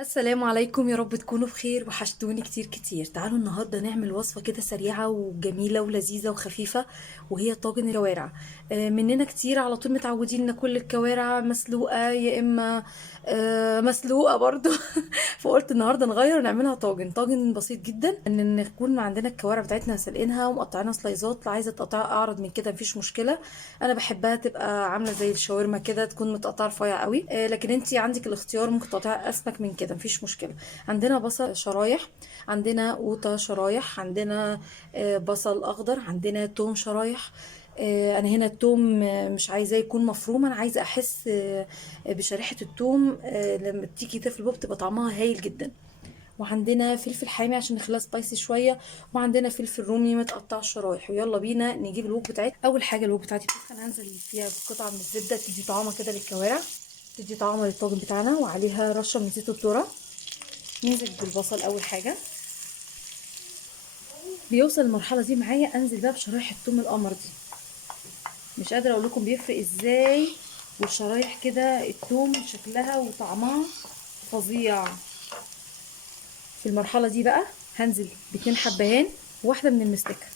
السلام عليكم، يا رب تكونوا بخير. وحشتوني كتير كتير. تعالوا النهارده نعمل وصفه كده سريعه وجميله ولذيذه وخفيفه، وهي طاجن الكوارع. مننا كتير على طول متعودين ناكل الكوارع مسلوقه يا اما مسلوقه برضو. فقلت النهارده نغير ونعملها طاجن بسيط جدا، ان نكون عندنا الكوارع بتاعتنا سلقينها ومقطعينها سلايزات. عايزه تقطعها اعرض من كده مفيش مشكله. انا بحبها تبقى عامله زي الشاورما كده، تكون متقطعه رفيع قوي. لكن انتي عندك الاختيار، ممكن تقطعها اسمك من كده مفيش مشكله. عندنا بصل شرايح، عندنا قوطه شرايح، عندنا بصل اخضر، عندنا توم شرايح. انا هنا التوم مش عايزاه يكون مفروم، انا عايزه احس بشريحه التوم لما تيجي كده في البوب تبقى طعمها هايل جدا. وعندنا فلفل حامي عشان نخليها سبايسي شويه، وعندنا فلفل رومي متقطع شرايح. ويلا بينا نجيب الوك بتاعتي. اول حاجه الوك بتاعتي بتسخن، هنزل فيها بقطعه من الزبده تدي طعمه كده للكوارع، تدي طعم للطاجن بتاعنا، وعليها رشه من زيت الذره. ننزل بالبصل اول حاجه. بيوصل المرحله دي معايا انزل بقى بشرايح الثوم القمر دي. مش قادره اقول لكم بيفرق ازاي، والشرايح كده الثوم شكلها وطعمها فظيع. في المرحله دي بقى هنزل باتنين حبهان وواحده من المستكه.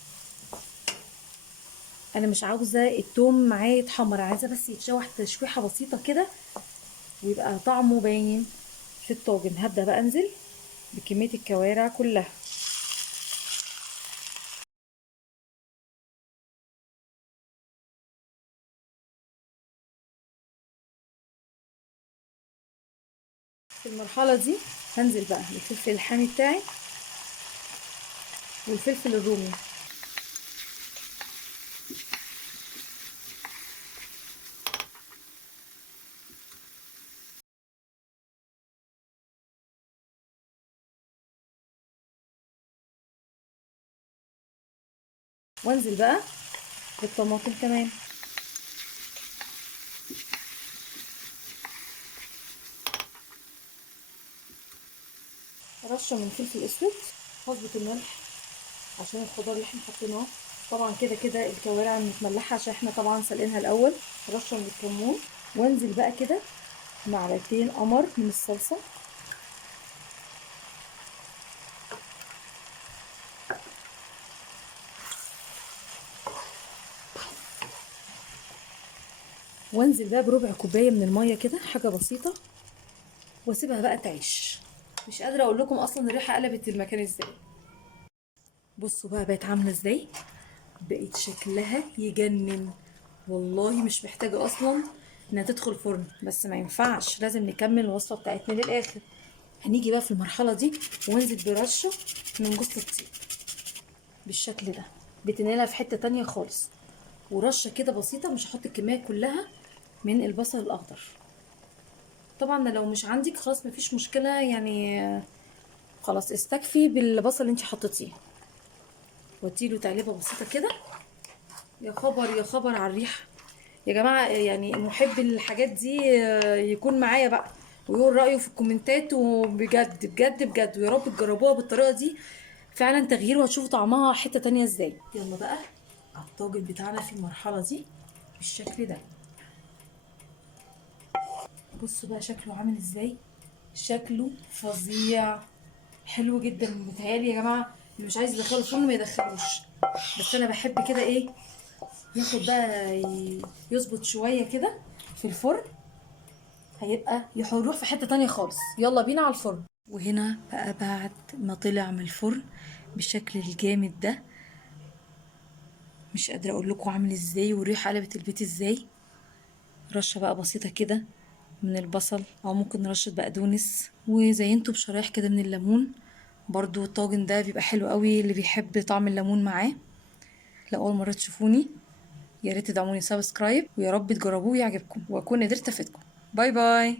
انا مش عاوزه التوم معاه يتحمر، عايزه بس يتشوح تشويحه بسيطه كده ويبقى طعمه باين في الطاجن. هبدا بقى انزل بكميه الكوارع كلها. في المرحله دي هنزل بقى بالفلفل الحامي بتاعي والفلفل الرومي، وانزل بقى بالطماطم كمان. رشه من فلفل اسود، واظبط الملح عشان الخضار اللي احنا حطيناه. طبعا كده كده الكوارع متملحه عشان احنا طبعا سلقينها الاول. رشه من الكمون، وانزل بقى كده معلقتين قمر من الصلصه. وانزل بقى بربع كوبايه من الميه كده، حاجه بسيطه، واسيبها بقى تعيش. مش قادره اقول لكم اصلا الريحه قلبت المكان ازاي. بصوا بقى بقت عامله ازاي، بقت شكلها يجنن. والله مش محتاجه اصلا انها تدخل فرن، بس ما ينفعش، لازم نكمل الوصفه بتاعتنا للاخر. هنيجي بقى في المرحله دي وانزل برشه من جوز الطيب بالشكل ده، بتنقلها في حته تانية خالص. ورشه كده بسيطه، مش هحط الكميه كلها من البصل الاخضر. طبعا لو مش عندك خلاص مفيش مشكله يعني، خلاص استكفي بالبصل اللي انت حطيتيه. واديله تقليبه بسيطه كده. يا خبر يا خبر على الريحه يا جماعه، يعني محب الحاجات دي يكون معايا بقى ويقول رايه في الكومنتات. وبجد بجد بجد، ويا رب تجربوها بالطريقه دي، فعلا تغيير، وهتشوفوا طعمها حته تانية ازاي. يلا بقى على الطاجن بتاعنا في المرحله دي بالشكل ده. بصوا بقى شكله عامل ازاي، شكله فظيع، حلو جدا. متهيألي يا جماعه اللي مش عايز يدخله الفرن ما يدخلوش، بس انا بحب كده ايه، ياخد بقى يظبط شويه كده في الفرن، هيبقى يروح في حته تانية خالص. يلا بينا على الفرن. وهنا بقى بعد ما طلع من الفرن بالشكل الجامد ده، مش قادره اقول لكم عامل ازاي والريحه قلبت البيت ازاي. رشه بقى بسيطه كده من البصل، او ممكن رشه بقدونس، وزينته بشرايح كده من الليمون. برضو الطاجن ده بيبقى حلو قوي اللي بيحب طعم الليمون معاه. لو اول مره تشوفوني يا ريت تدعموني سبسكرايب، ويا رب تجربوه ويعجبكم واكون قدرت افيدكم. باي باي.